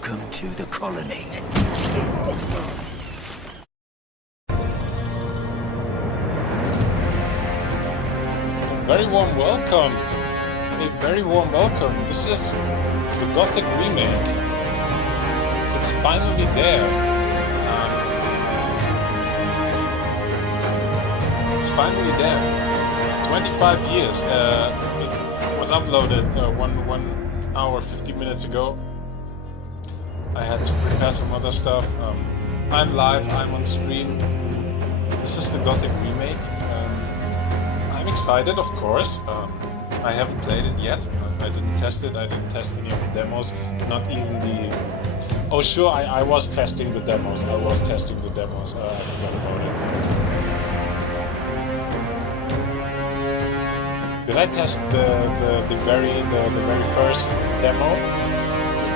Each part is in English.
Welcome to the colony. Very warm welcome. A very warm welcome. This is the Gothic Remake. It's finally there. It's finally there. 25 years. It was uploaded 1 hour 50 minutes ago. I had to prepare some other stuff. I'm live, I'm on stream. This is the Gothic Remake. I'm excited, of course. I haven't played it yet. I didn't test it. I didn't test any of the demos. Not even the... Oh, sure, I was testing the demos. I forgot about it. Did I test the very first demo?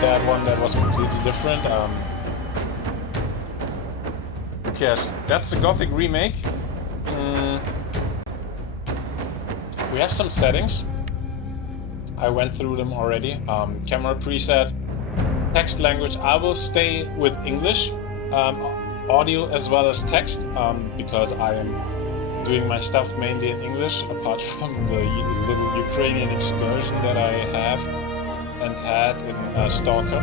That one that was completely different. Who cares? That's the Gothic Remake. We have some settings. I went through them already. Camera preset, text language. I will stay with English, audio as well as text, because I am doing my stuff mainly in English, apart from the little Ukrainian excursion that I have and had in Stalker.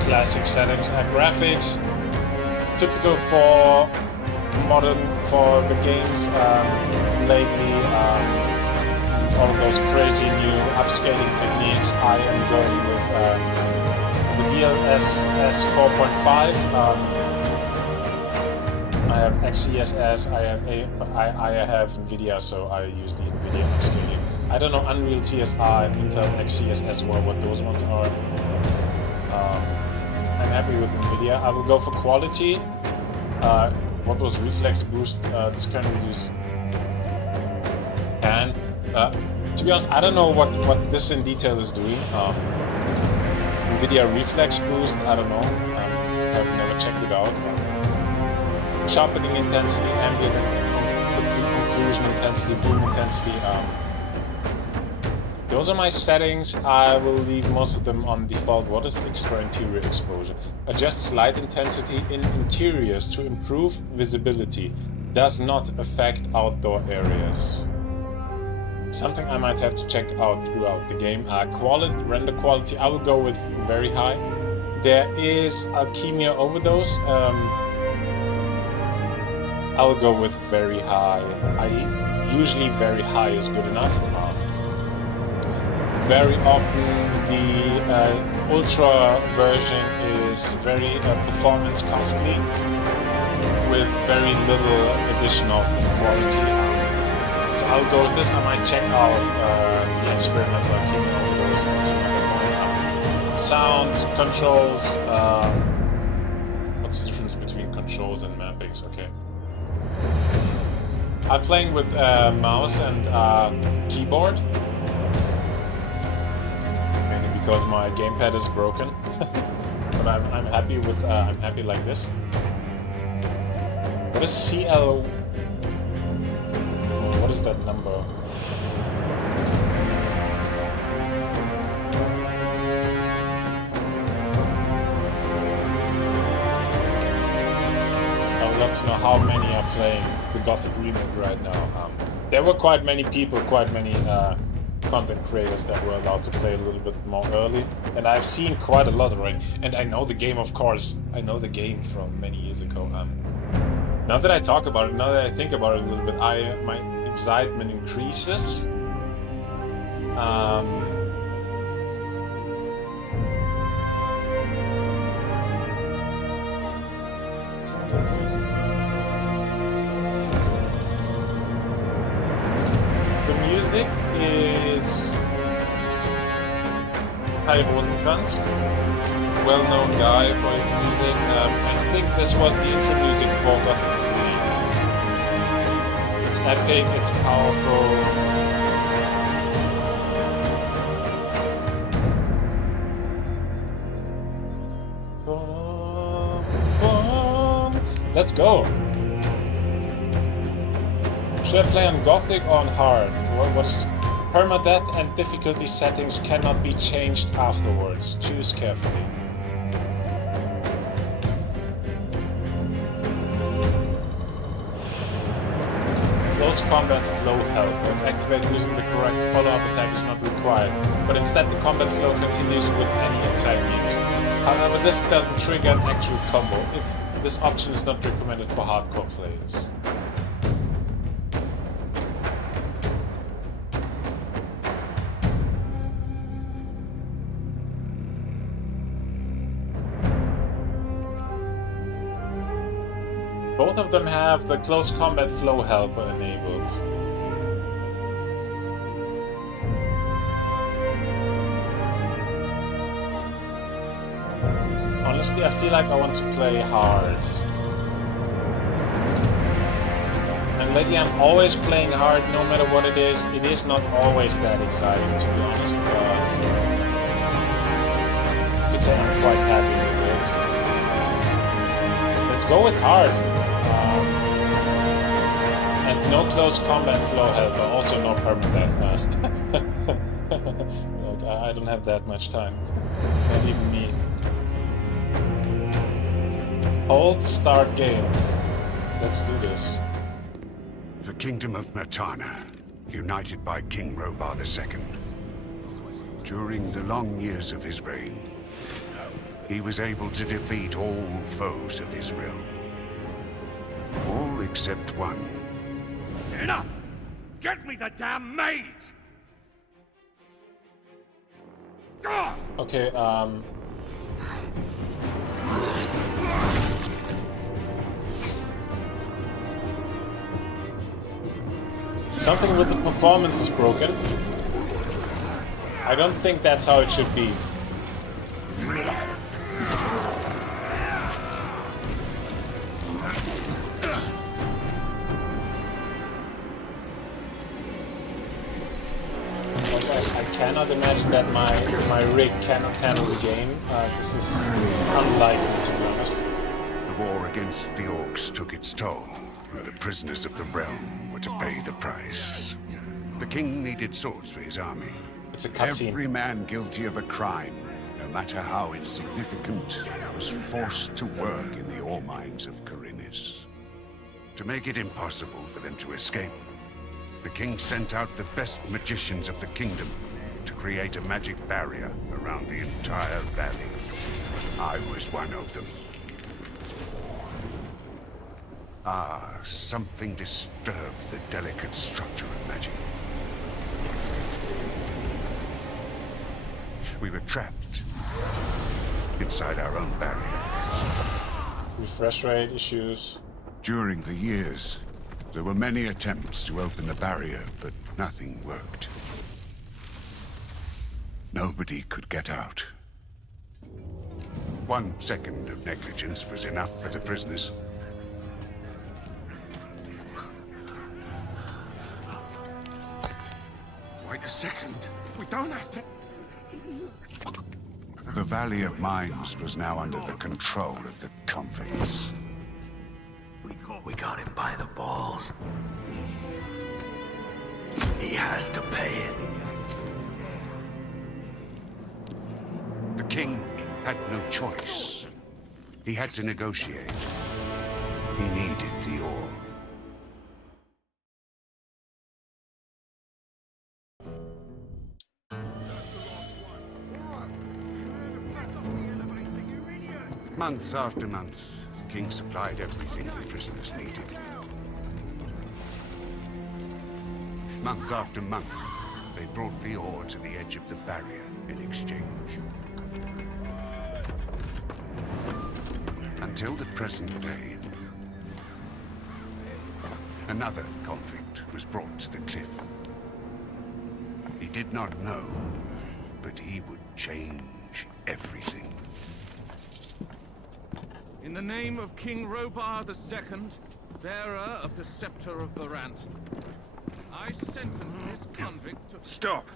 Classic settings and graphics, typical for the games lately. All of those crazy new upscaling techniques. I am going with the DLSS 4.5. I have XeSS, I have NVIDIA, so I use the NVIDIA upscaling. I don't know Unreal TSR and Intel XeSS, what those ones are. I'm happy with NVIDIA. I will go for quality. What was reflex boost? This can reduce. And to be honest, I don't know what this in detail is doing. NVIDIA reflex boost, I don't know. I've never checked it out. Sharpening intensity, ambient occlusion intensity, bloom intensity. Those are my settings. I will leave most of them on default. What is extra interior exposure? Adjusts light intensity in interiors to improve visibility. Does not affect outdoor areas. Something I might have to check out throughout the game. Render quality, I will go with very high. There is alchemia overdose. I will go with very high. Usually very high is good enough. Very often the ultra version is very performance costly with very little addition of quality. So I'll go with this. I might check out the experimental alchemia overdose at some other point. Sound, controls. What's the difference between controls and mappings? Okay. I'm playing with mouse and keyboard, mainly because my gamepad is broken. But I'm happy with I'm happy like this. What is CL? What is that number? I would love to know how many are playing the Gothic Remake right now. There were quite many people, quite many content creators that were allowed to play a little bit more early, and I've seen quite a lot already. And I know the game, of course. I know the game from many years ago. Now that I talk about it, now that I think about it a little bit, my excitement increases. Is Kai Rosenkranz, well-known guy for his music. I think this was the intro music for Gothic 3. It's epic, it's powerful. Let's go! Should I play on Gothic or on hard? What is... Permadeath and difficulty settings cannot be changed afterwards. Choose carefully. Close combat flow help. If activated using the correct follow-up attack is not required, but instead the combat flow continues with any attack used. However, this doesn't trigger an actual combo, if this option is not recommended for hardcore players. Both of them have the close combat flow helper enabled. Honestly, I feel like I want to play hard. And lately I'm always playing hard no matter what it is. It is not always that exciting, to be honest, but I'd say I'm quite happy with it. Let's go with hard. And no close combat flow helper, also no permadeath now. Look, I don't have that much time. Not even me. Hold start game. Let's do this. The kingdom of Mertana, united by King Robar II. During the long years of his reign, he was able to defeat all foes of his realm. All except one. Enough! Get me the damn maid! Okay, something with the performance is broken. I don't think that's how it should be. Also, I cannot imagine that my rig cannot handle the game. This is unlikely, to be honest. The war against the orcs took its toll, and the prisoners of the realm were to pay the price. The king needed swords for his army. It's a cutscene. Every man guilty of a crime, no matter how insignificant, was forced to work in the ore mines of Khorinis. To make it impossible for them to escape, the king sent out the best magicians of the kingdom to create a magic barrier around the entire valley. I was one of them. Something disturbed the delicate structure of magic. We were trapped inside our own barrier. Refresh rate issues. During the years, there were many attempts to open the barrier, but nothing worked. Nobody could get out. 1 second of negligence was enough for the prisoners. Wait a second. We don't have to... The Valley of Mines was now under the control of the convicts. We got him by the balls. He has to pay it. The king had no choice. He had to negotiate. He needed the ore. Month after month, the king supplied everything the prisoners needed. Month after month, they brought the ore to the edge of the barrier in exchange. Until the present day, another convict was brought to the cliff. He did not know, but he would change everything. In the name of King Robar II, bearer of the Scepter of Varant, I sentence this convict to... Stop!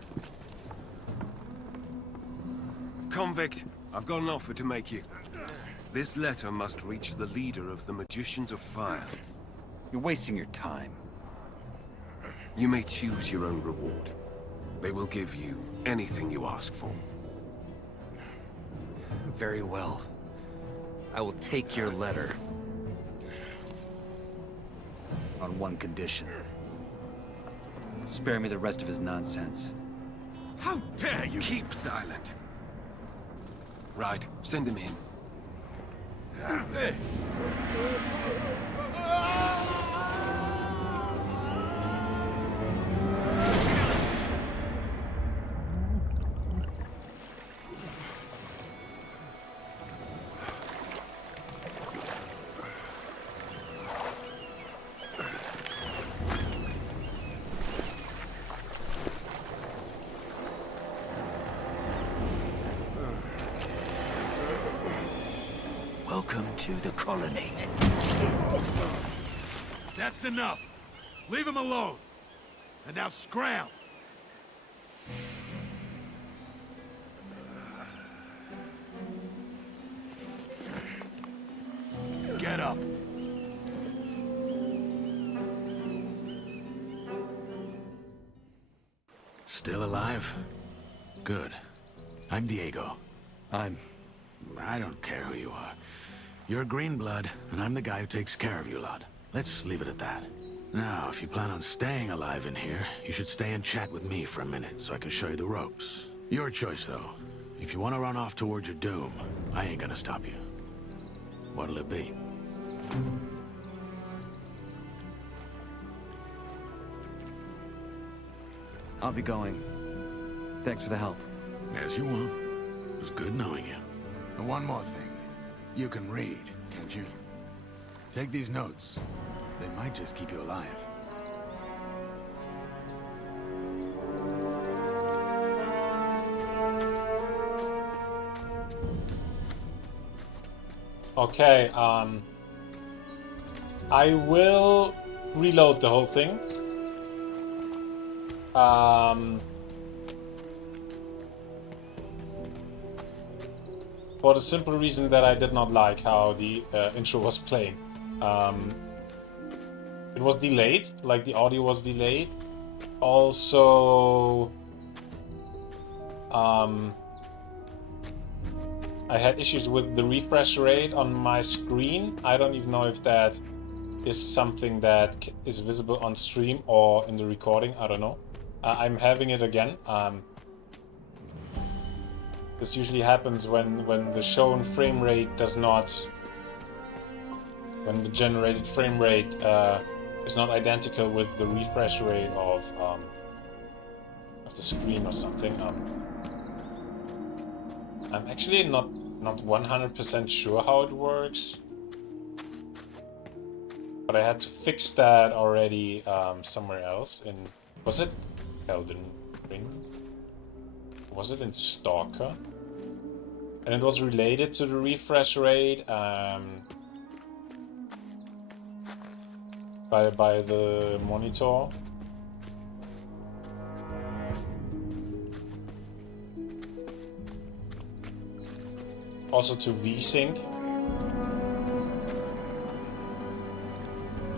Convict, I've got an offer to make you. This letter must reach the leader of the Magicians of Fire. You're wasting your time. You may choose your own reward. They will give you anything you ask for. Very well. I will take your letter. On one condition. Spare me the rest of his nonsense. How dare you keep silent? Right, send him in. Welcome to the colony. That's enough. Leave him alone. And now scram. Get up. Still alive? Good. I'm Diego. I don't care who you are. You're green blood, and I'm the guy who takes care of you lot. Let's leave it at that. Now, if you plan on staying alive in here, you should stay and chat with me for a minute so I can show you the ropes. Your choice, though. If you want to run off towards your doom, I ain't gonna stop you. What'll it be? I'll be going. Thanks for the help. As you want. It was good knowing you. And one more thing. You can read, can't you? Take these notes. They might just keep you alive. Okay, I will reload the whole thing. For the simple reason that I did not like how the intro was playing. It was delayed, like the audio was delayed. Also, I had issues with the refresh rate on my screen. I don't even know if that is something that is visible on stream or in the recording. I don't know. I'm having it again. This usually happens when the shown frame rate does not... when the generated frame rate is not identical with the refresh rate of the screen or something. I'm actually not 100% sure how it works, but I had to fix that already somewhere else. In, was it Elden Ring? Was it in Stalker? And it was related to the refresh rate by the monitor. Also to VSync.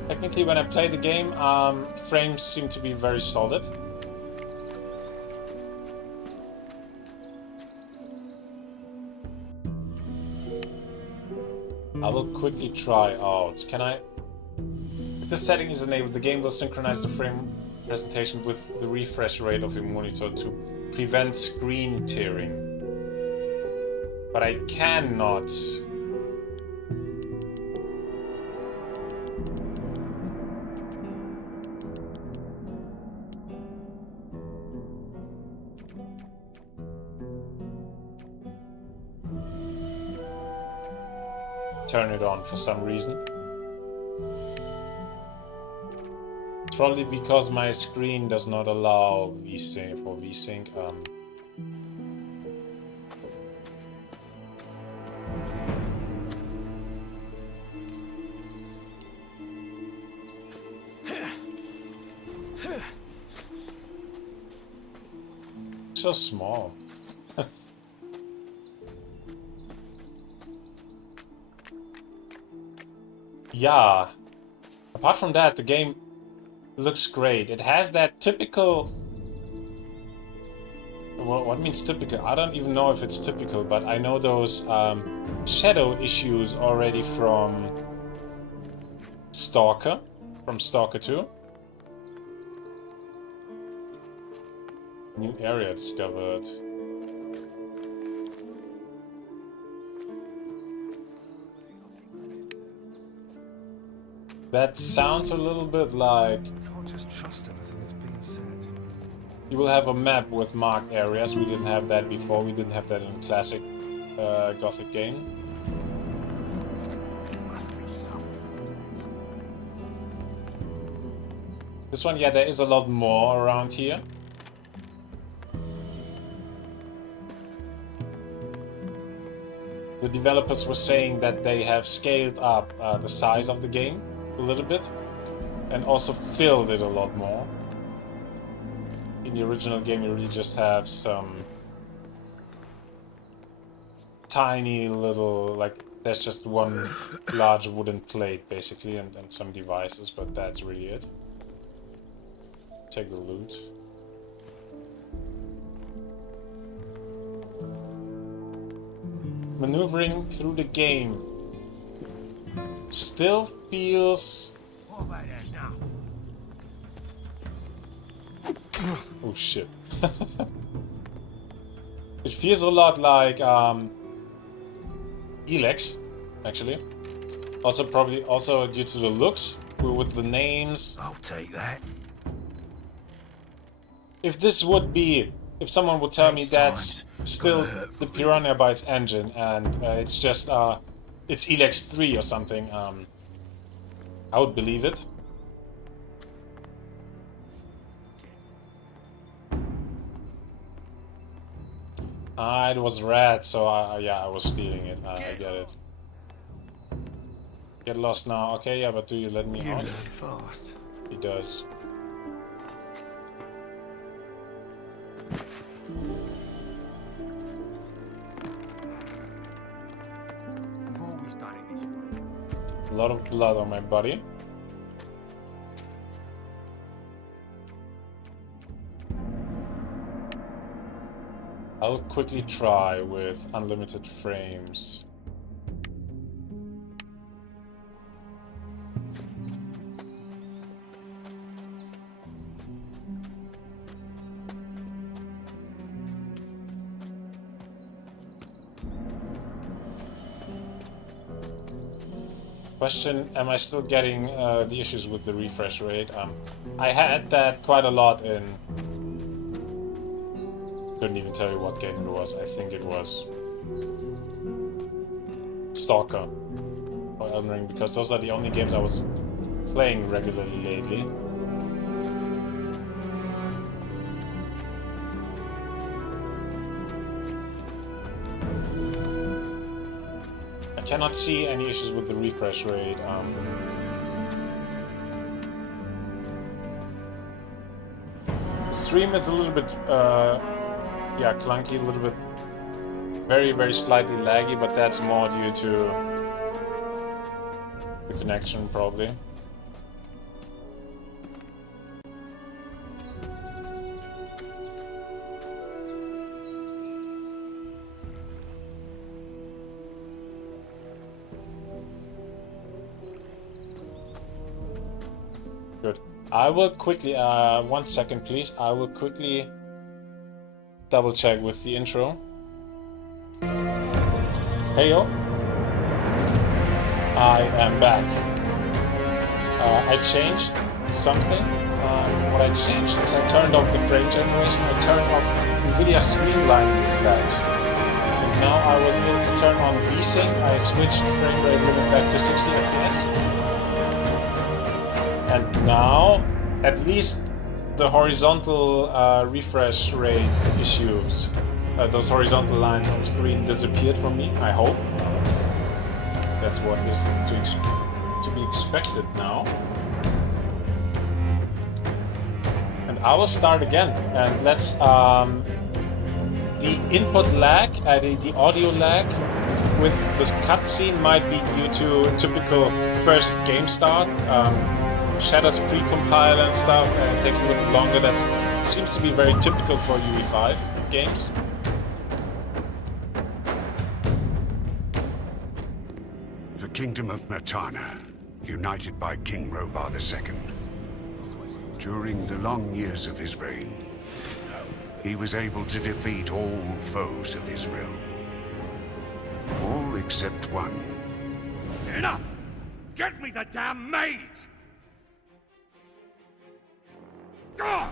Technically, when I play the game, frames seem to be very solid. I will quickly try out. Can I... If the setting is enabled, the game will synchronize the frame presentation with the refresh rate of your monitor to prevent screen tearing. But I cannot... turn it on for some reason. Probably because my screen does not allow VSync for VSync. So small. Yeah. Apart from that, the game looks great. It has that typical what means typical? I don't even know if it's typical, but I know those shadow issues already from Stalker 2. New area discovered. That sounds a little bit like... You can't just trust everything that's being said. You will have a map with marked areas. We didn't have that before. We didn't have that in the classic Gothic game. This one, yeah, there is a lot more around here. The developers were saying that they have scaled up the size of the game a little bit and also filled it a lot more. In the original game you really just have some tiny little, like, there's just one large wooden plate basically and some devices, but that's really it. Take the loot. Maneuvering through the game still feels... What about that now? Oh shit. It feels a lot like 𝔸𝕟𝕟𝕒, actually. Also probably also due to the looks with the names. I'll take that. If this would be, if someone would tell me that's still the Piranha Bytes engine and it's just it's 𝔸𝕟𝕟 3 or something, I would believe it. It was red, so yeah, I was stealing it. I get it. Get lost now. Okay, yeah, but do you let me out? Fast. He does. I've always done it this way. A lot of blood on my body. I'll quickly try with unlimited frames. Question, am I still getting the issues with the refresh rate? I had that quite a lot in... Couldn't even tell you what game it was. I think it was Stalker or Elden Ring, because those are the only games I was playing regularly lately. I cannot see any issues with the refresh rate. Stream is a little bit yeah, clunky, a little bit very, very slightly laggy, but that's more due to the connection probably. Good. I will quickly, 1 second please, I will quickly double check with the intro. Hey yo, I am back. I changed something. What I changed is I turned off the frame generation, I turned off NVIDIA Streamline Reflex. And now I was able to turn on VSync, I switched frame rate limit back to 60 FPS. And now, at least the horizontal refresh rate issues, those horizontal lines on screen disappeared from me, I hope. That's what is to be expected now. And I will start again, and let's... the input lag, the audio lag with this cutscene might be due to typical first game start. Shadow's pre-compile and stuff, and it takes a little bit longer. That seems to be very typical for UE5. games. The kingdom of Mertana, united by King Robar II. During the long years of his reign, he was able to defeat all foes of his realm. All except one. Enough! Get me the damn maids! Ah!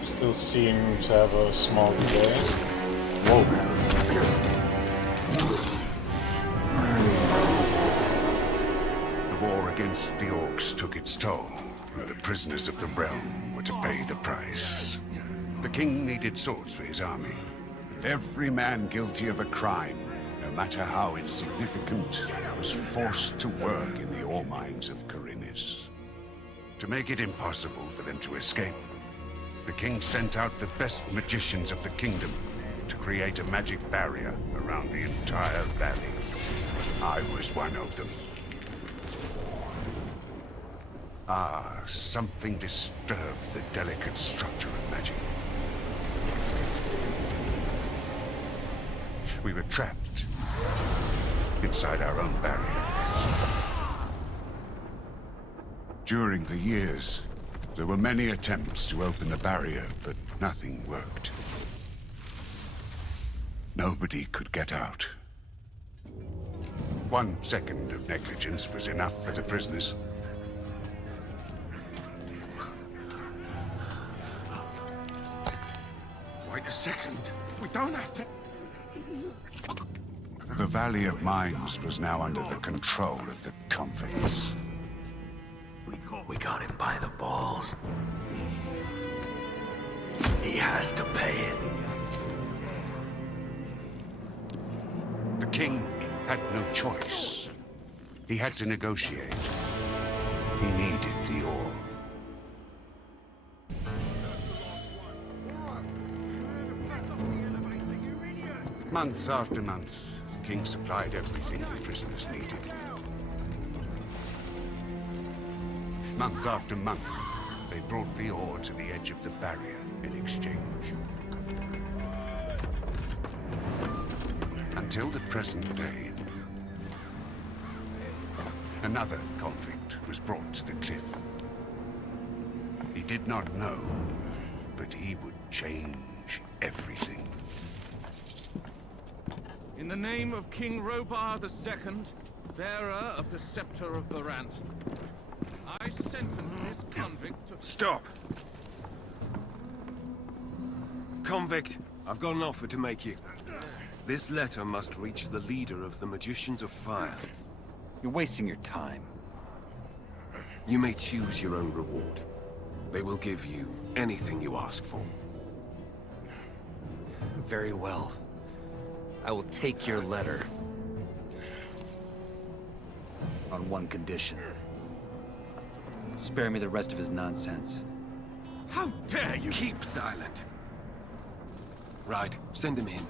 Still seem to have a small delay. Whoa. The war against the orcs took its toll, and the prisoners of the realm were to pay the price. The king needed swords for his army, and every man guilty of a crime, no matter how insignificant, was forced to work in the ore mines of 𝔸𝕟𝕟𝕒. To make it impossible for them to escape, the king sent out the best magicians of the kingdom to create a magic barrier around the entire valley. I was one of them. Something disturbed the delicate structure of magic. We were trapped inside our own barrier. During the years, there were many attempts to open the barrier, but nothing worked. Nobody could get out. 1 second of negligence was enough for the prisoners. Wait a second. We don't have to... The Valley of Mines was now under the control of the convicts. We got him by the balls. He has to pay it. The king had no choice. He had to negotiate. He needed the ore. Month after month, the king supplied everything the prisoners needed. Month after month, they brought the ore to the edge of the barrier in exchange. Until the present day, another convict was brought to the cliff. He did not know, but he would change everything. In the name of King Robar II, bearer of the scepter of Varant, I sentence this convict to... Stop! Convict, I've got an offer to make you. This letter must reach the leader of the Magicians of Fire. You're wasting your time. You may choose your own reward. They will give you anything you ask for. Very well. I will take your letter. On one condition. Spare me the rest of his nonsense. How dare you keep silent? Right, send him in.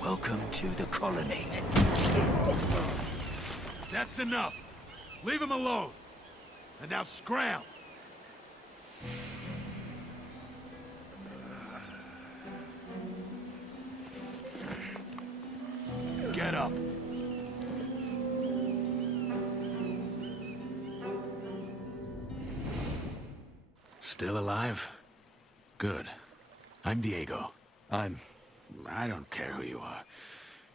Welcome to the colony. That's enough. Leave him alone. And now scram. Get up. Still alive? Good. I'm 𝔸𝕟𝕟𝕟. I don't care who you are.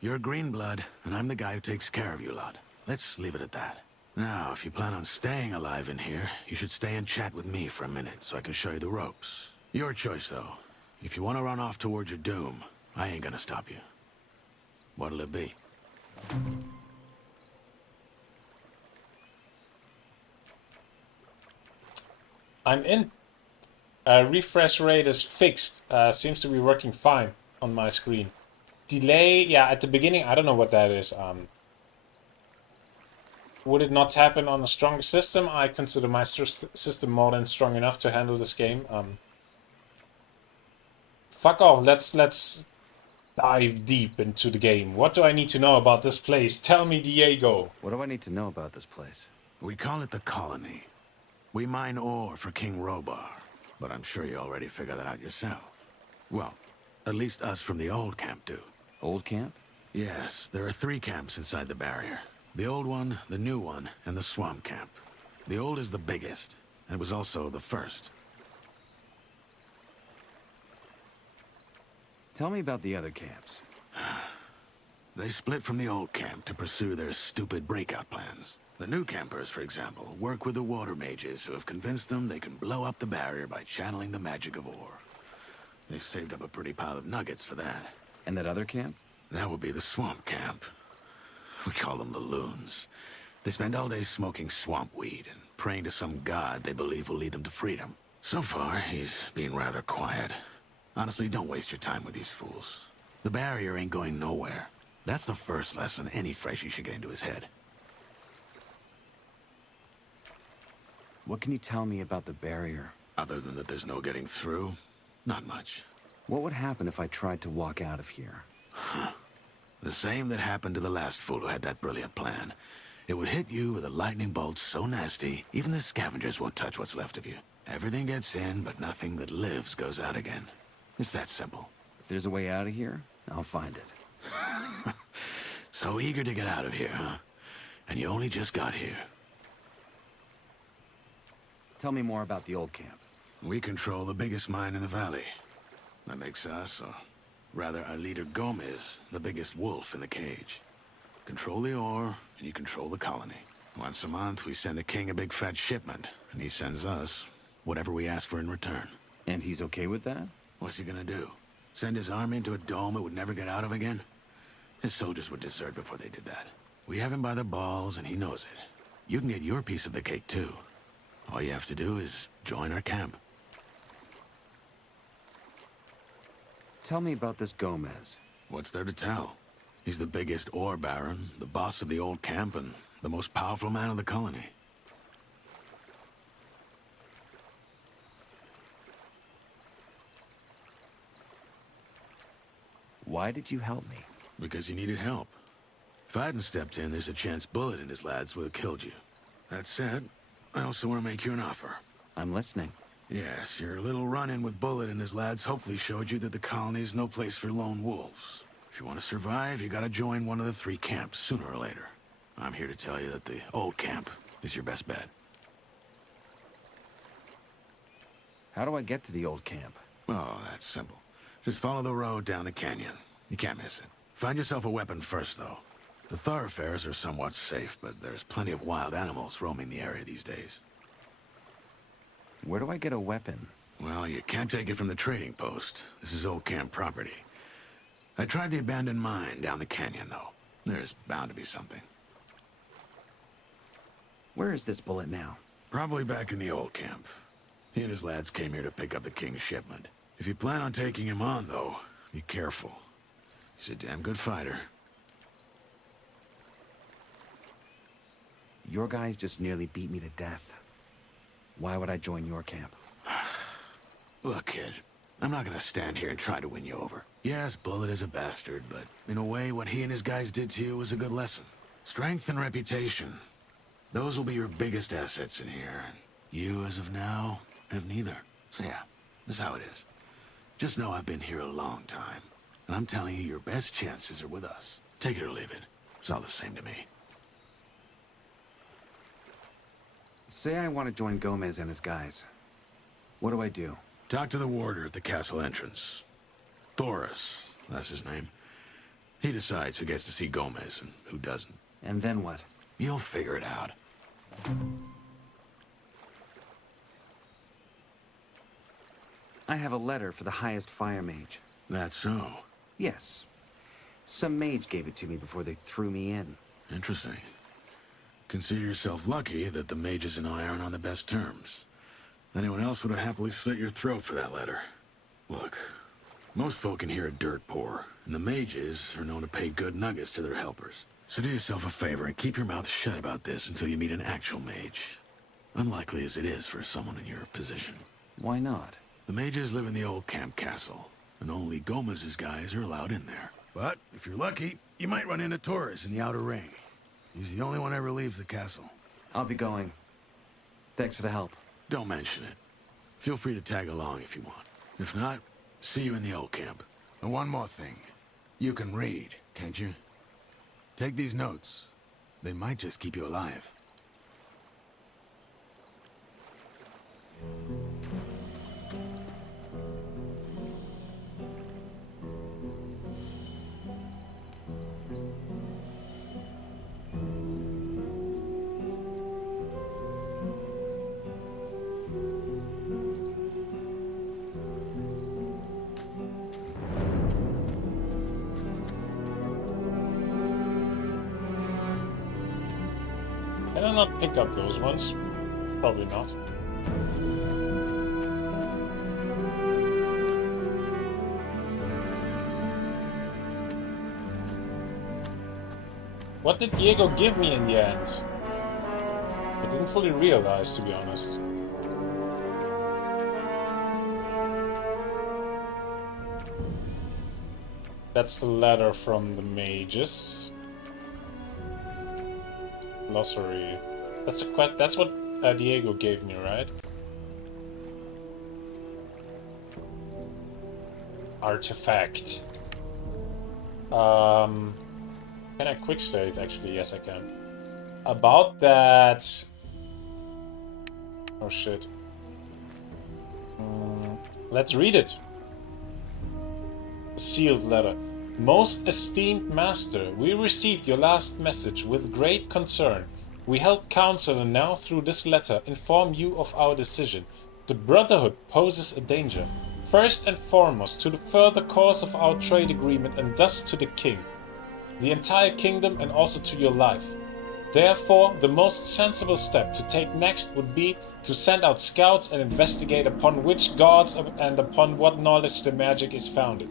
You're green blood, and I'm the guy who takes care of you lot. let's leave it at that. Now, if you plan on staying alive in here, you should stay and chat with me for a minute so I can show you the ropes. Your choice, though. If you want to run off towards your doom, I ain't gonna stop you. What'll it be? I'm in. Refresh rate is fixed. Seems to be working fine on my screen. Delay, yeah, at the beginning, I don't know what that is. Would it not happen on a stronger system? I consider my system more than strong enough to handle this game. Fuck off, let's dive deep into the game. What do I need to know about this place? Tell me, Diego. What do I need to know about this place? We call it the Colony. We mine ore for King Robar, but I'm sure you already figured that out yourself. Well, at least us from the old camp do. Old camp? Yes, there are 3 camps inside the barrier. The old one, the new one, and the swamp camp. The old is the biggest, and it was also the first. Tell me about the other camps. They split from the old camp to pursue their stupid breakout plans. The new campers, for example, work with the water mages who have convinced them they can blow up the barrier by channeling the magic of ore. They've saved up a pretty pile of nuggets for that. And that other camp? That would be the swamp camp. We call them the loons. They spend all day smoking swamp weed and praying to some god they believe will lead them to freedom. So far, he's been rather quiet. Honestly, don't waste your time with these fools. The barrier ain't going nowhere. That's the first lesson any freshie should get into his head. What can you tell me about the barrier? Other than that there's no getting through, not much. What would happen if I tried to walk out of here? The same that happened to the last fool who had that brilliant plan. It would hit you with a lightning bolt so nasty, even the scavengers won't touch what's left of you. Everything gets in, but nothing that lives goes out again. It's that simple. If there's a way out of here, I'll find it. So eager to get out of here, huh? And you only just got here. Tell me more about the old camp. We control the biggest mine in the valley. That makes us, or rather our leader 𝔸𝕟𝕟𝕒, the biggest wolf in the cage. Control the ore, and you control the colony. Once a month, we send the king a big fat shipment, and he sends us whatever we ask for in return. And he's okay with that? What's he gonna do? Send his army into a dome it would never get out of again? His soldiers would desert before they did that. We have him by the balls, and he knows it. You can get your piece of the cake, too. All you have to do is join our camp. Tell me about this 𝔸𝕟𝕟𝕒. What's there to tell? He's the biggest ore baron, the boss of the old camp, and the most powerful man of the colony. Why did you help me? Because he needed help. If I hadn't stepped in, there's a chance Bullet and his lads would have killed you. That said, I also want to make you an offer. I'm listening. Yes, your little run-in with Bullet and his lads hopefully showed you that the colony's no place for lone wolves. If you want to survive, you gotta join one of the 3 camps, sooner or later. I'm here to tell you that the old camp is your best bet. How do I get to the old camp? Oh, that's simple. Just follow the road down the canyon. You can't miss it. Find yourself a weapon first, though. The thoroughfares are somewhat safe, but there's plenty of wild animals roaming the area these days. Where do I get a weapon? Well, you can't take it from the trading post. This is old camp property. I tried the abandoned mine down the canyon, though. There's bound to be something. Where is this Bullet now? Probably back in the old camp. He and his lads came here to pick up the king's shipment. If you plan on taking him on, though, be careful. He's a damn good fighter. Your guys just nearly beat me to death. Why would I join your camp? Look, kid, I'm not gonna stand here and try to win you over. Yes, Bullet is a bastard, but in a way, what he and his guys did to you was a good lesson. Strength and reputation. Those will be your biggest assets in here, and you, as of now, have neither. So yeah, this is how it is. Just know I've been here a long time, and I'm telling you, your best chances are with us. Take it or leave it. It's all the same to me. Say I want to join 𝔸𝕟𝕟𝕒 and his guys. What do I do? Talk to the warder at the castle entrance. Thoris, that's his name. He decides who gets to see 𝔸𝕟𝕟 and who doesn't. And then what? You'll figure it out. I have a letter for the highest fire mage. That's so. Yes. Some mage gave it to me before they threw me in. Interesting. Consider yourself lucky that the mages and I aren't on the best terms. Anyone else would have happily slit your throat for that letter. Look, most folk in here are dirt poor, and the mages are known to pay good nuggets to their helpers. So do yourself a favor and keep your mouth shut about this until you meet an actual mage. Unlikely as it is for someone in your position. Why not? The mages live in the old camp castle, and only Gomez's guys are allowed in there. But if you're lucky, you might run into Torres in the outer ring. He's the only one ever leaves the castle. I'll be going. Thanks for the help. Don't mention it. Feel free to tag along if you want. If not, see you in the old camp. And one more thing. You can read, can't you? Take these notes. They might just keep you alive. Can I not pick up those ones? Probably not. What did Diego give me in the end? I didn't fully realize, to be honest. That's the letter from the mages. Glossary. That's what Diego gave me, right? Artifact. Can I quick save? Actually, yes, I can. About that. Oh shit. Let's read it. Sealed letter. Most esteemed master, we received your last message with great concern. We held counsel and now through this letter inform you of our decision. The Brotherhood poses a danger. First and foremost to the further course of our trade agreement and thus to the king, the entire kingdom and also to your life. Therefore, the most sensible step to take next would be to send out scouts and investigate upon which gods and upon what knowledge the magic is founded.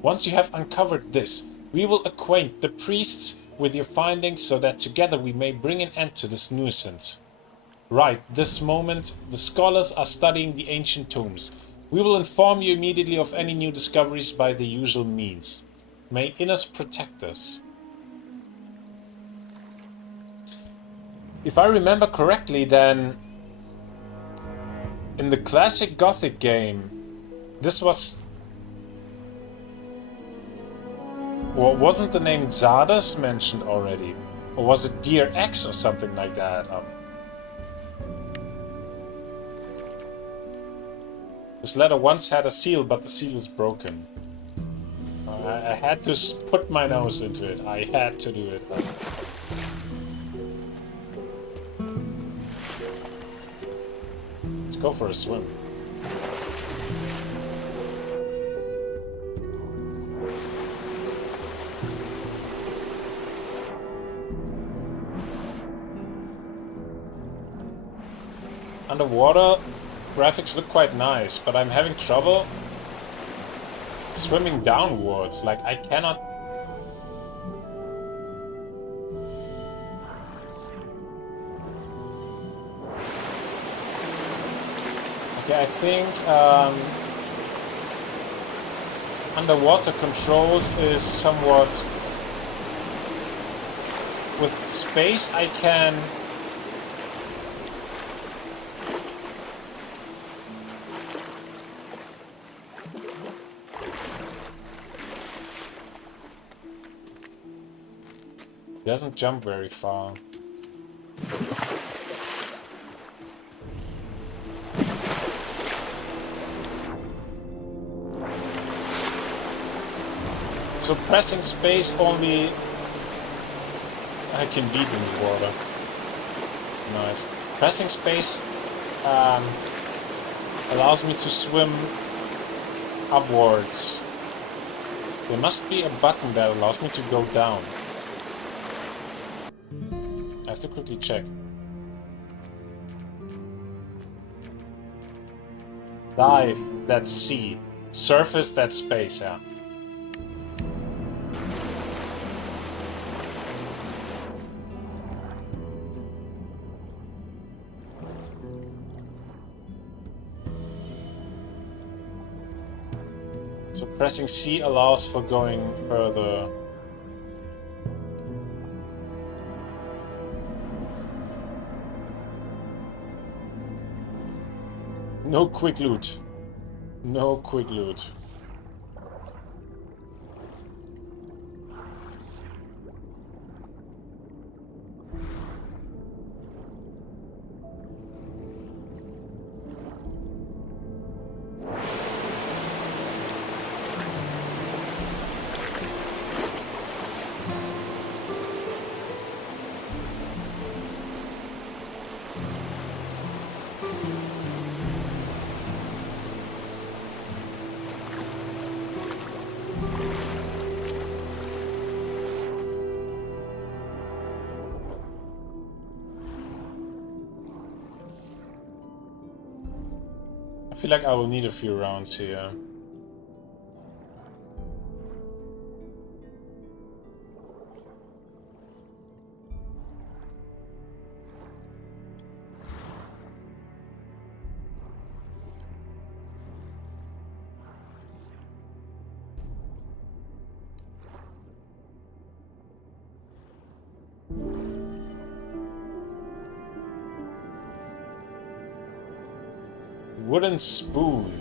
Once you have uncovered this, we will acquaint the priests with your findings so that together we may bring an end to this nuisance. Right, this moment, the scholars are studying the ancient tombs. We will inform you immediately of any new discoveries by the usual means. May Innes protect us. If I remember correctly, then in the classic Gothic game, this was... Well, wasn't the name Zardas mentioned already? Or was it Dear X or something like that? This letter once had a seal, but the seal is broken. I had to put my nose into it. I had to do it. Let's go for a swim. Underwater, graphics look quite nice, but I'm having trouble swimming downwards. Like, I cannot... Okay, I think underwater controls is somewhat... With space I can... Doesn't jump very far. So pressing space only I can beat in the water. Nice. Pressing space allows me to swim upwards. There must be a button that allows me to go down. I have to quickly check. Dive, that's sea. Surface, that's space, yeah. So pressing C allows for going further. No quick loot. No quick loot. I feel like I will need a few rounds here. Wooden spoon.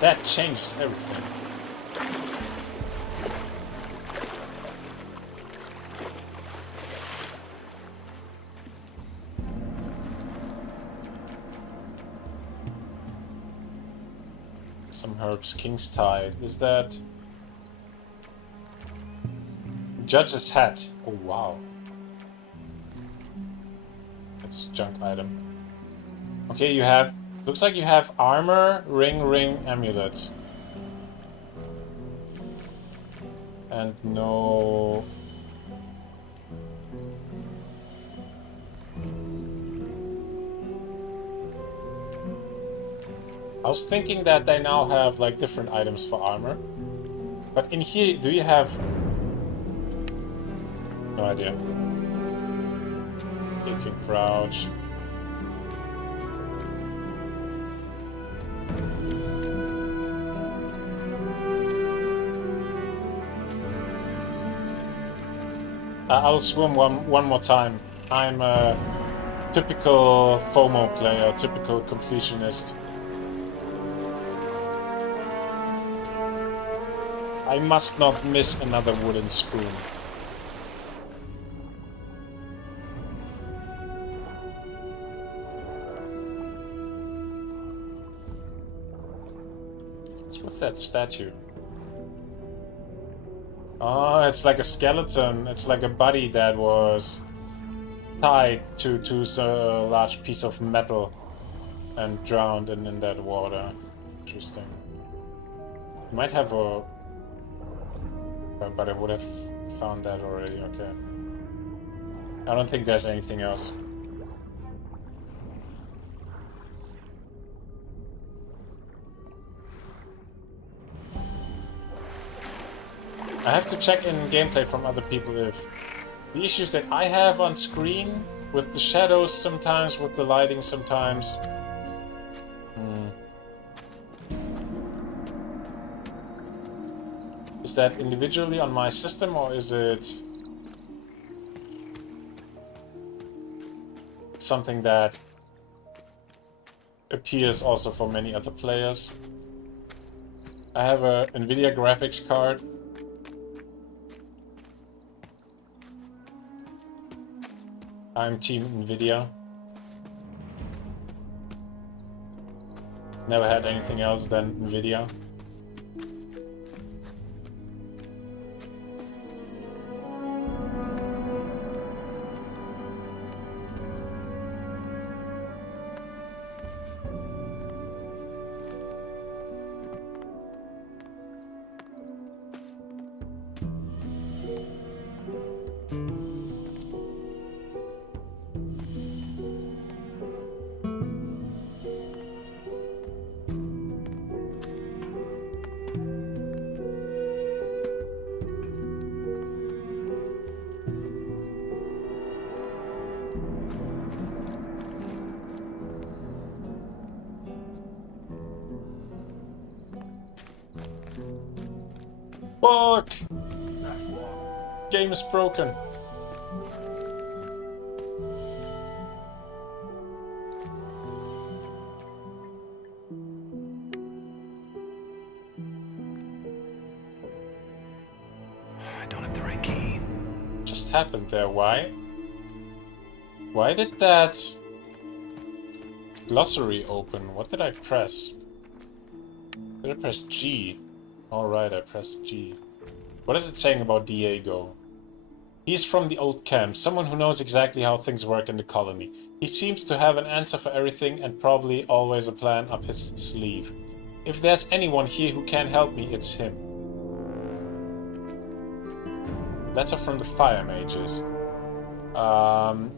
That changes everything. Some herbs. King's Tide. Is that... Judge's hat. Oh wow. That's junk item. Okay, you have... Looks like you have armor, ring, amulet. And no... I was thinking that they now have like different items for armor. But in here, do you have... No idea. You can crouch. I'll swim one more time. I'm a typical FOMO player, typical completionist. I must not miss another wooden spoon. What's with that statue? Oh, it's like a skeleton. It's like a body that was tied to a large piece of metal and drowned in that water. Interesting. Might have a... But I would have found that already, okay. I don't think there's anything else. I have to check in gameplay from other people if the issues that I have on screen with the shadows sometimes, with the lighting sometimes. Is that individually on my system or is it something that appears also for many other players? I have a NVIDIA graphics card. I'm team NVIDIA. Never had anything else than NVIDIA. Fuck! Game is broken. I don't have the right key. Just happened there. Why? Why did that glossary open? What did I press? Did I press G? Alright, I pressed G. What is it saying about 𝔸𝕟𝕟𝕟𝕟? He's from the old camp, someone who knows exactly how things work in the colony. He seems to have an answer for everything and probably always a plan up his sleeve. If there's anyone here who can help me, it's him. Letter from the fire mages.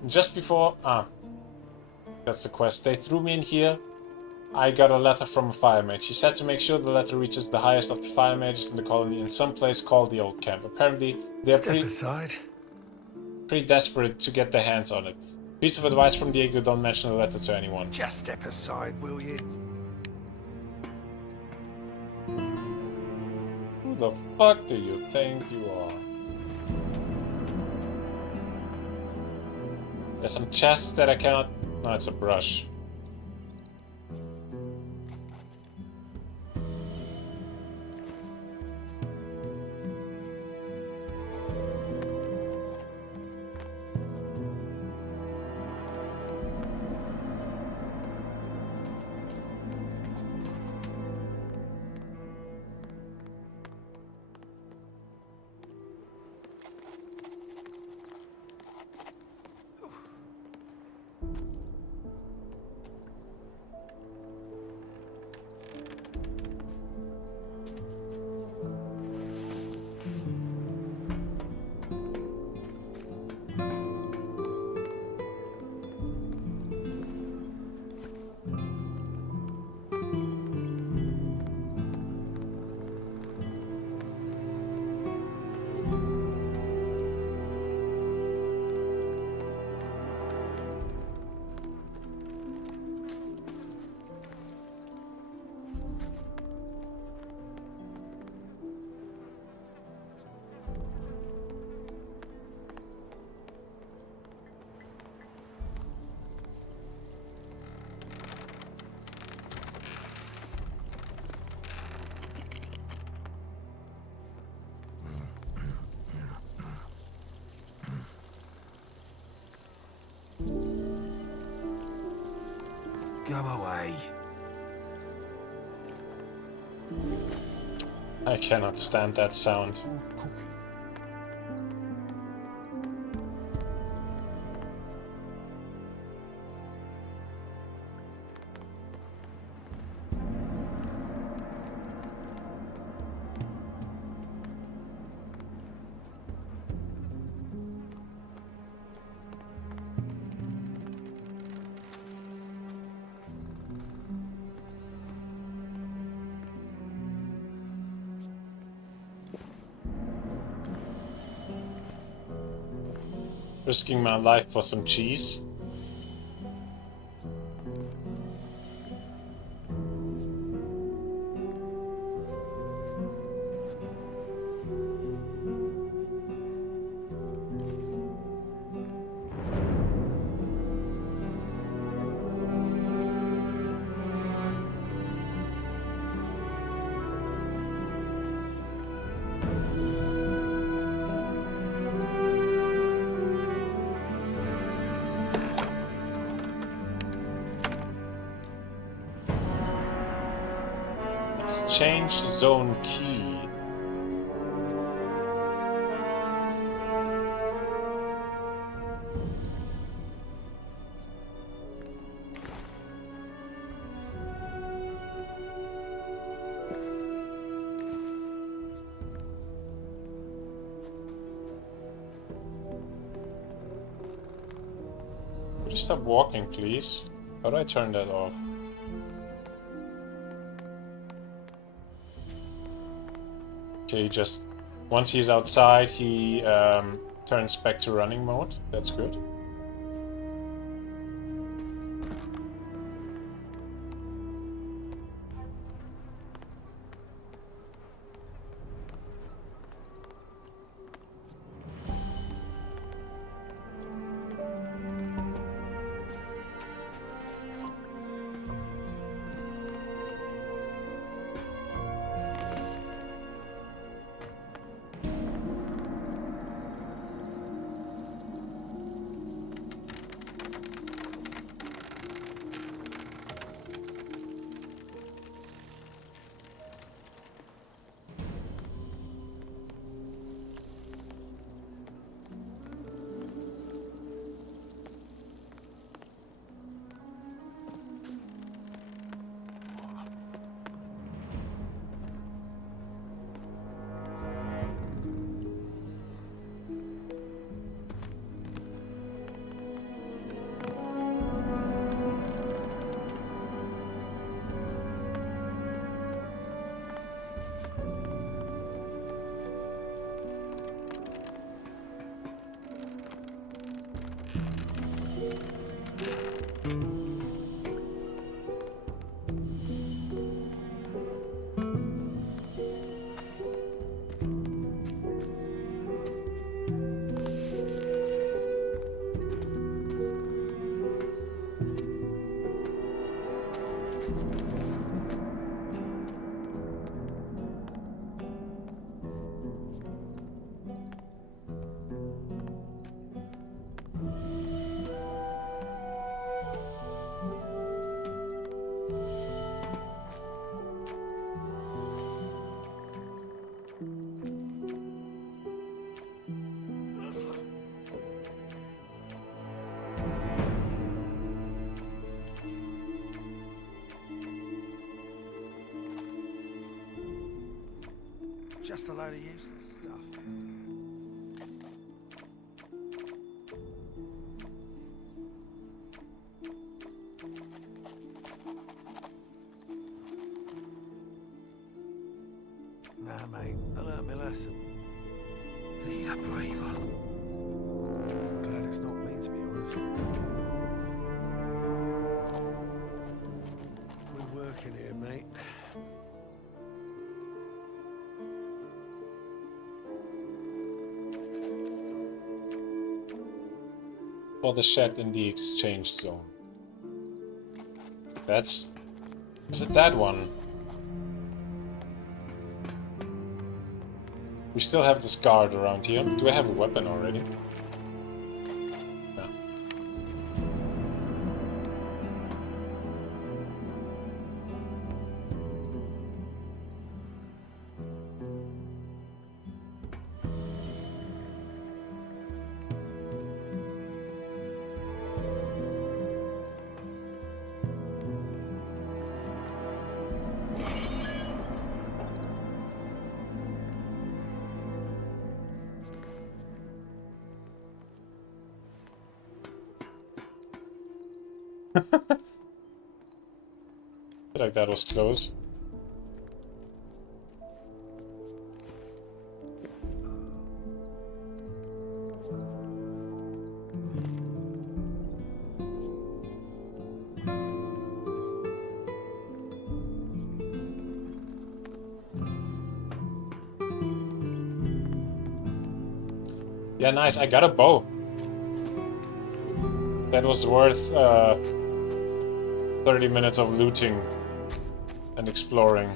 Just before... that's the quest. They threw me in here. I got a letter from a fire mage. She said to make sure the letter reaches the highest of the fire mages in the colony in some place called the old camp. Apparently, they're pretty desperate to get their hands on it. Piece of advice from 𝔸𝕟𝕟𝕟, don't mention the letter to anyone. Just step aside, will you? Who the fuck do you think you are? There's some chests that I cannot... No, it's a brush. Go away. I cannot stand that sound. Risking my life for some cheese. Exchange zone key. Would you stop walking, please? How do I turn that off? Okay, just once he's outside, he turns back to running mode. That's good. Just a load of useless stuff. Nah, mate. I learned my lesson. Need a breather. Glad it's not me, to be honest. We're working here, mate. For the shed in the exchange zone. That's... Is it that one? We still have this guard around here. Do I have a weapon already? No. I feel like that was close. Yeah, nice. I got a bow. That was worth 30 minutes of looting and exploring.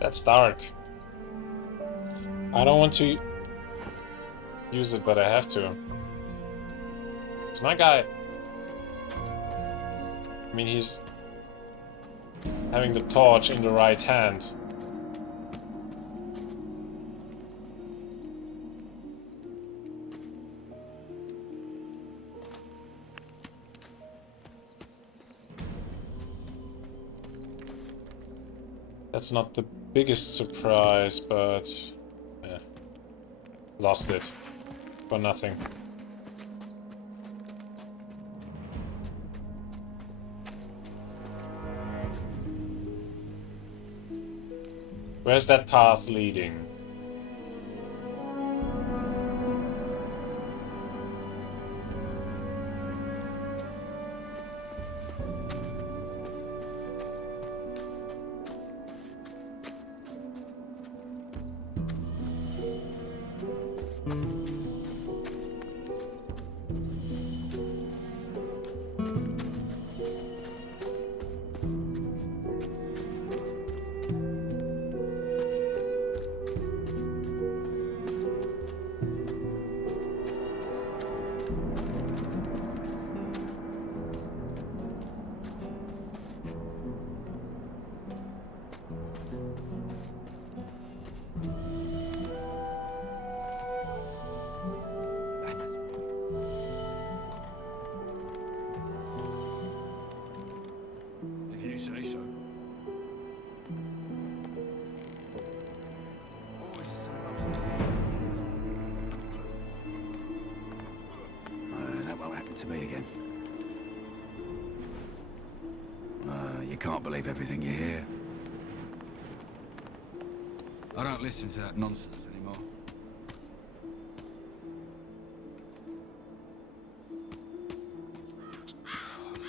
That's dark. I don't want to use it, but I have to. It's my guy. I mean, he's having the torch in the right hand. That's not the biggest surprise, but lost it for nothing. Where's that path leading? To me again. You can't believe everything you hear. I don't listen to that nonsense anymore.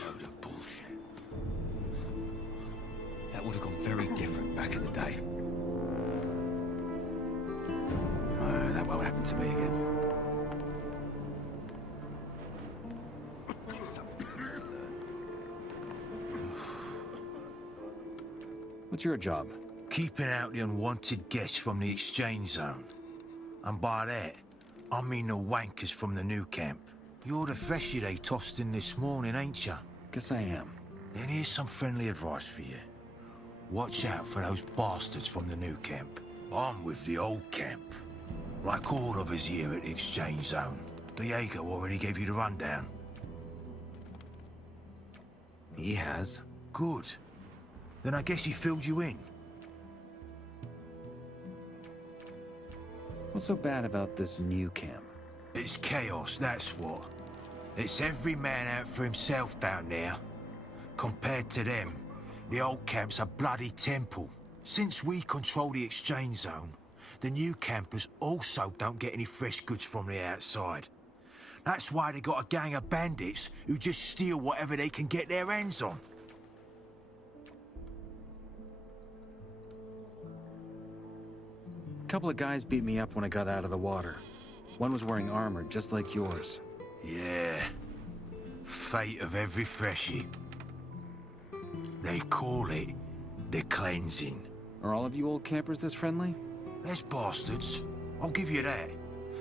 Load of bullshit. That would have gone very different back in the day. That won't happen to me again. What's your job? Keeping out the unwanted guests from the exchange zone. And by that, I mean the wankers from the new camp. You're the freshie they tossed in this morning, ain't ya? Guess I am. Then here's some friendly advice for you. Watch out for those bastards from the new camp. I'm with the old camp. Like all of us here at the exchange zone. 𝔸𝕟𝕟𝕒 already gave you the rundown. He has. Good. Then I guess he filled you in. What's so bad about this new camp? It's chaos, that's what. It's every man out for himself down there. Compared to them, the old camp's a bloody temple. Since we control the exchange zone, the new campers also don't get any fresh goods from the outside. That's why they got a gang of bandits who just steal whatever they can get their hands on. A couple of guys beat me up when I got out of the water. One was wearing armor, just like yours. Yeah. Fate of every freshie. They call it the cleansing. Are all of you old campers this friendly? There's bastards, I'll give you that.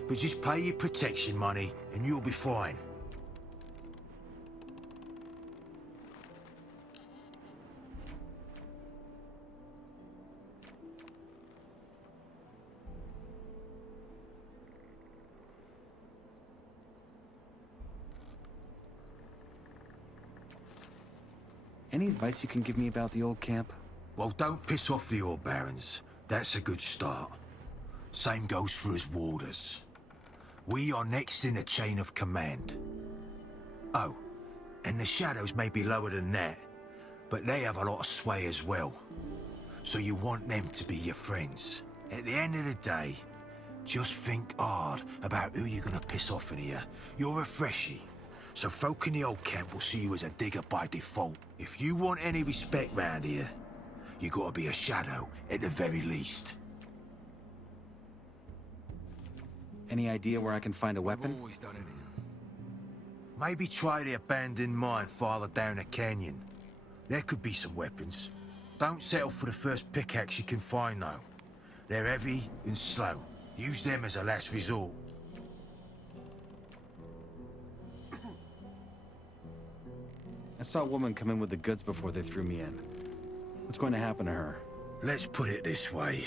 But just pay your protection money and you'll be fine. Any advice you can give me about the old camp? Well, don't piss off the old barons. That's a good start. Same goes for us warders. We are next in the chain of command. Oh, and the shadows may be lower than that, but they have a lot of sway as well. So you want them to be your friends. At the end of the day, just think hard about who you're gonna piss off in here. You're a freshie, so folk in the old camp will see you as a digger by default. If you want any respect round here, you gotta be a shadow at the very least. Any idea where I can find a weapon? Maybe try the abandoned mine farther down the canyon. There could be some weapons. Don't settle for the first pickaxe you can find, though. They're heavy and slow. Use them as a last resort. I saw a woman come in with the goods before they threw me in. What's going to happen to her? Let's put it this way.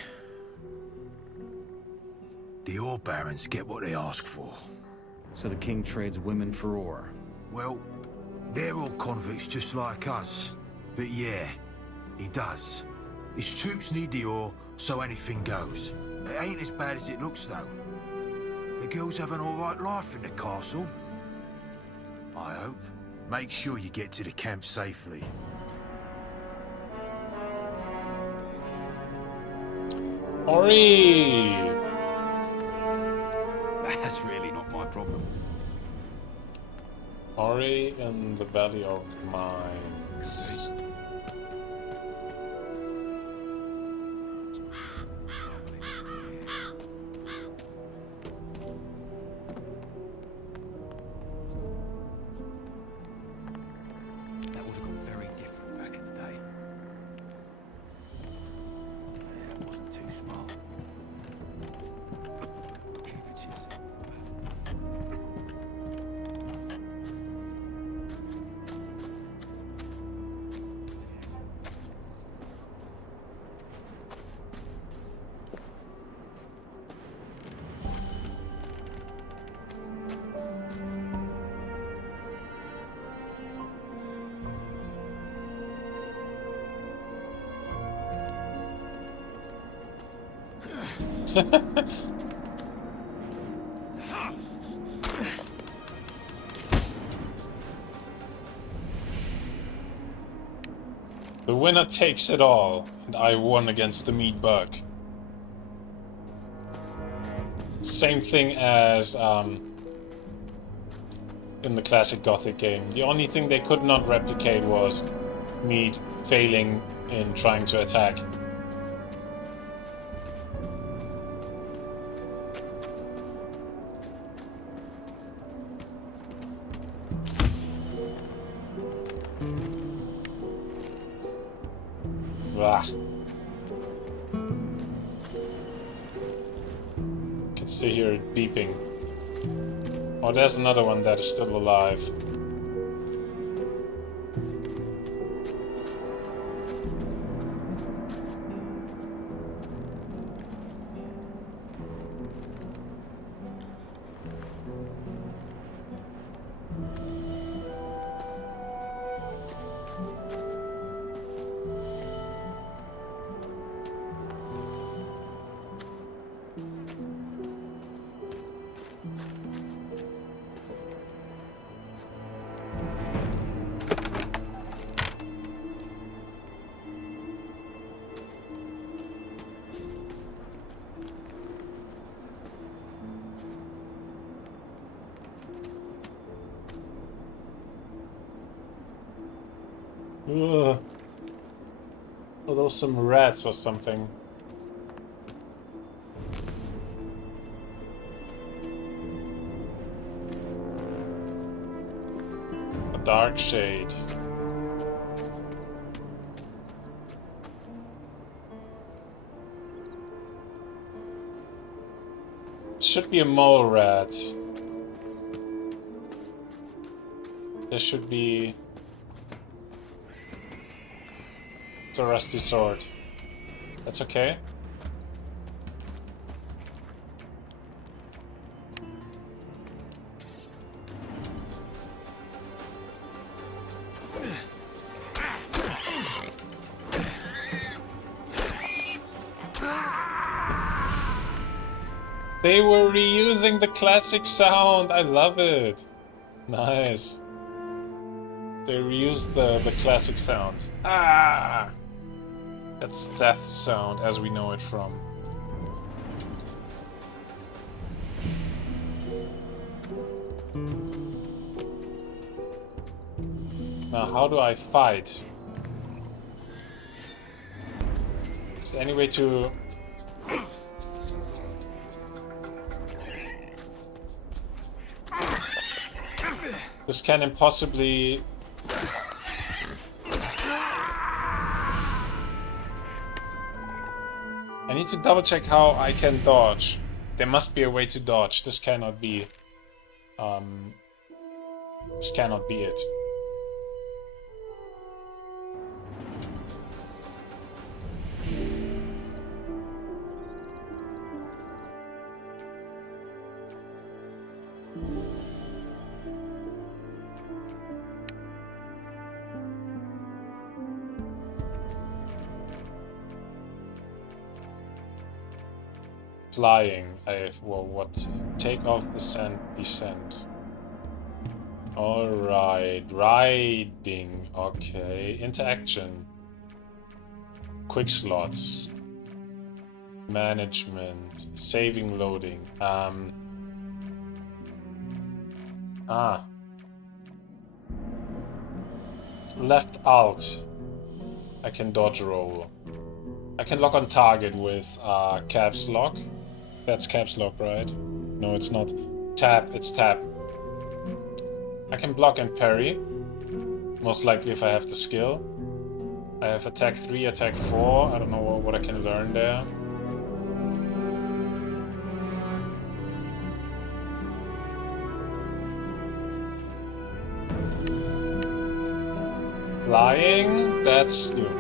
The ore barons get what they ask for. So the king trades women for ore? Well, they're all convicts just like us. But yeah, he does. His troops need the ore, so anything goes. It ain't as bad as it looks, though. The girls have an alright life in the castle. I hope. Make sure you get to the camp safely. Ori! That's really not my problem. Ori in the Valley of Mines. That would have gone very different back in the day. Yeah, it wasn't too smart. Keep it to yourself. The winner takes it all, and I won against the meat bug. Same thing as in the classic Gothic game. The only thing they could not replicate was me failing in trying to attack. Ah. Can still hear it beeping. Oh, there's another one that is still alive. Ugh. Are those some rats or something? A dark shade. It should be a mole rat. There should be... It's a rusty sword. That's okay. They were reusing the classic sound. I love it. Nice. They reused the classic sound. Ah! That's death sound as we know it from. Now, how do I fight? Is there any way to... This can impossibly... I need to double check how I can dodge. There must be a way to dodge. This cannot be... This cannot be it. Flying. Well, what? Take off, ascent, descent. Alright. Riding. Okay. Interaction. Quick slots. Management. Saving, loading. Left alt. I can dodge roll. I can lock on target with caps lock. That's caps lock, right? No, it's not. Tap, it's tap. I can block and parry. Most likely if I have the skill. I have attack 3, attack 4. I don't know what I can learn there. Flying, that's new.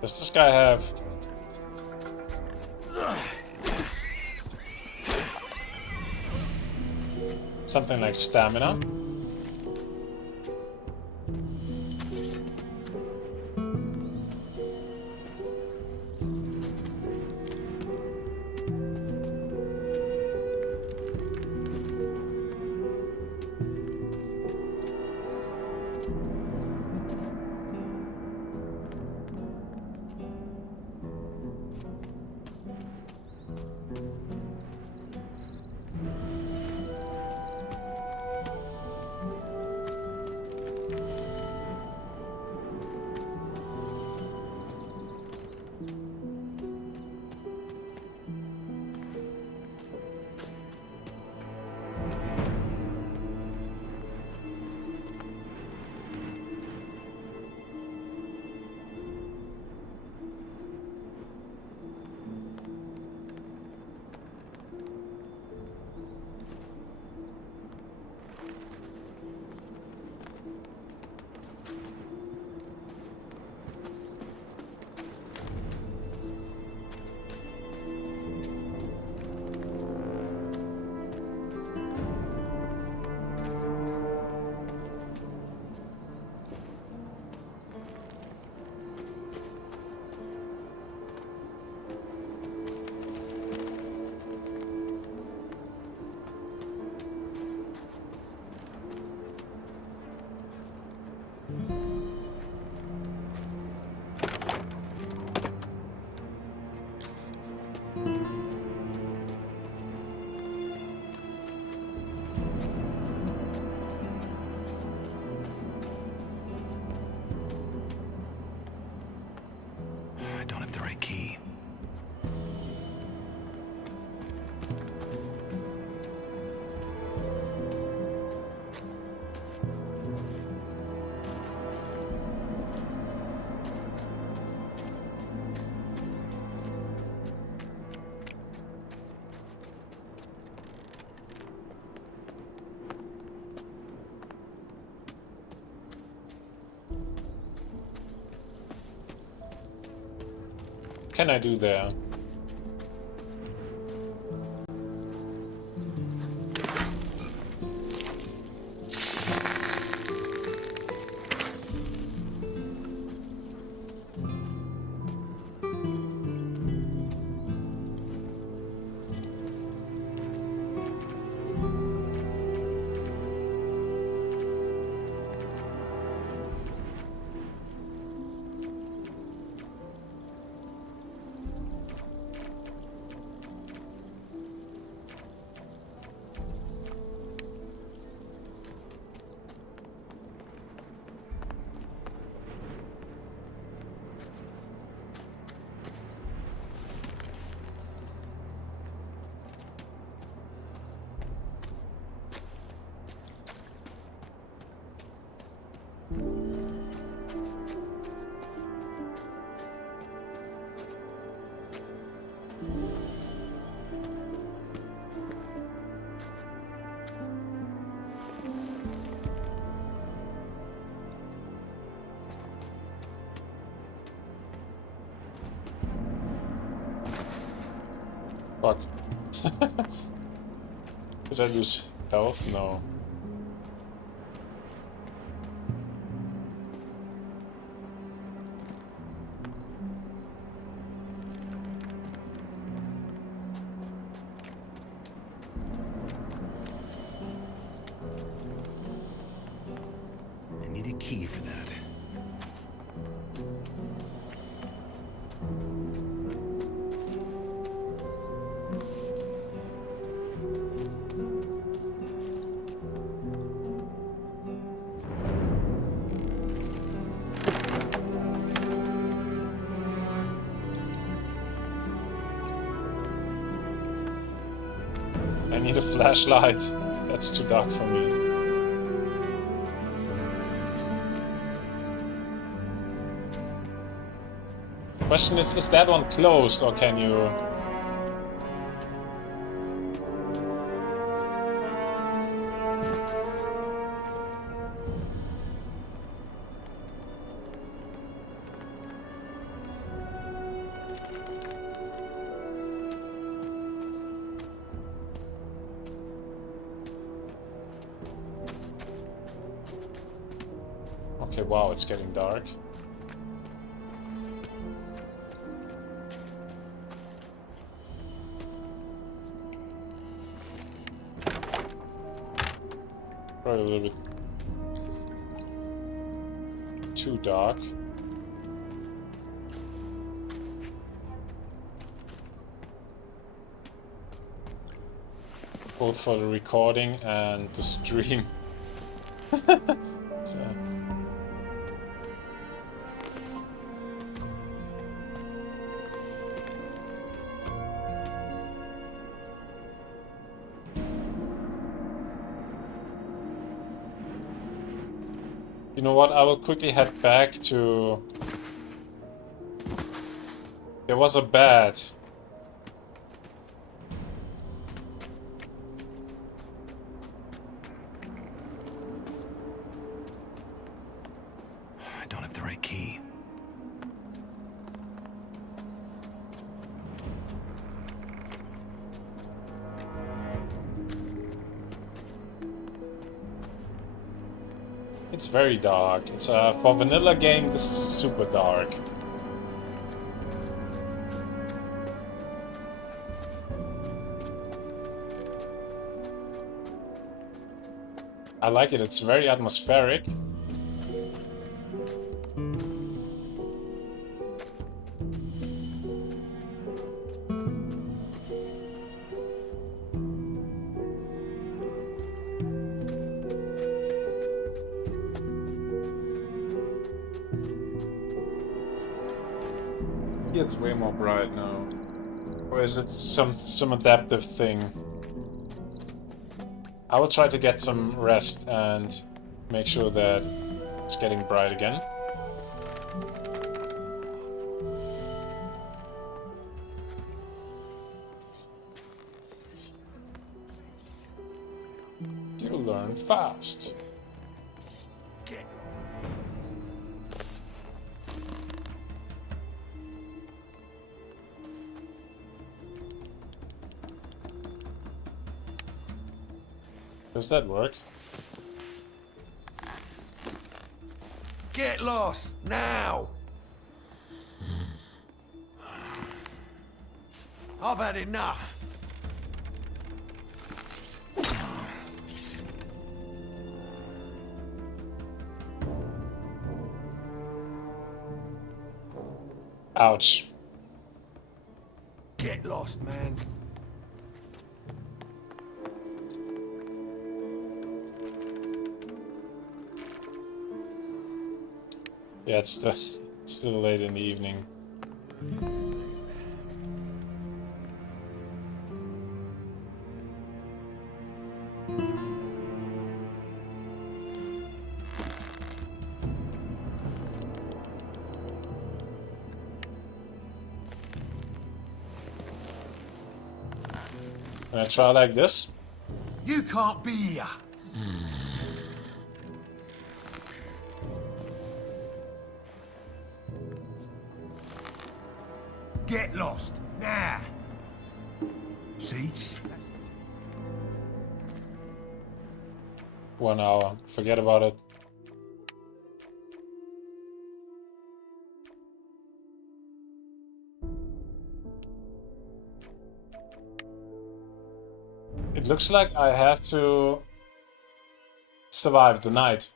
Does this guy have... something like stamina? I don't have the right key. Can I do there? Did I lose health? No. I need a key for that. I need a flashlight. That's too dark for me. Question is that one closed or can you... Okay, wow, it's getting dark. Probably a little bit too dark. Both for the recording and the stream. So. You know what, I will quickly head back to... There was a bed. I don't have the right key. It's very dark. It's for a vanilla game, this is super dark. I like it, it's very atmospheric. It's way more bright now. Or is it some adaptive thing? I will try to get some rest and make sure that it's getting bright again. You learn fast. Does that work? Get lost now! I've had enough. Ouch. Get lost, man. Yeah, it's still late in the evening. Can I try like this? You can't be here. Get lost now. See? 1 hour. Forget about it. It looks like I have to survive the night.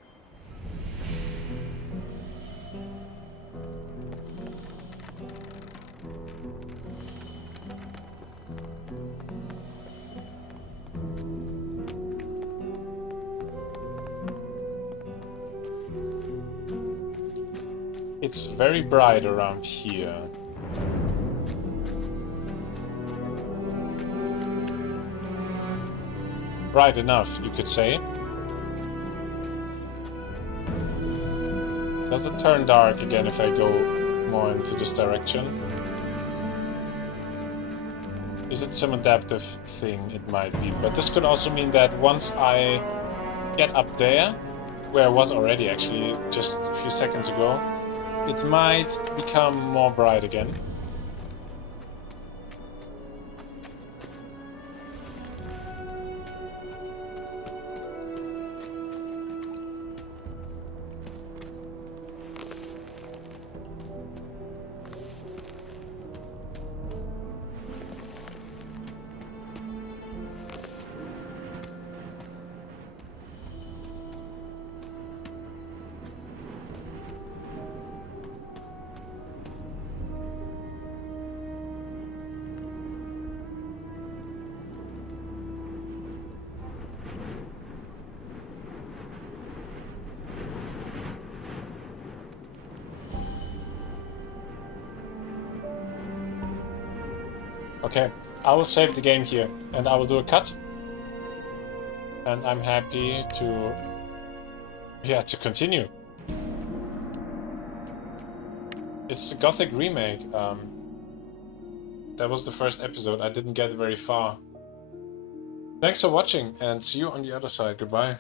It's very bright around here. Bright enough, you could say. Does it turn dark again if I go more into this direction? Is it some adaptive thing? It might be. But this could also mean that once I get up there, where I was already actually just a few seconds ago, it might become more bright again. Okay, I will save the game here and I will do a cut. And I'm happy to continue. It's the Gothic Remake. That was the first episode. I didn't get very far. Thanks for watching and see you on the other side. Goodbye.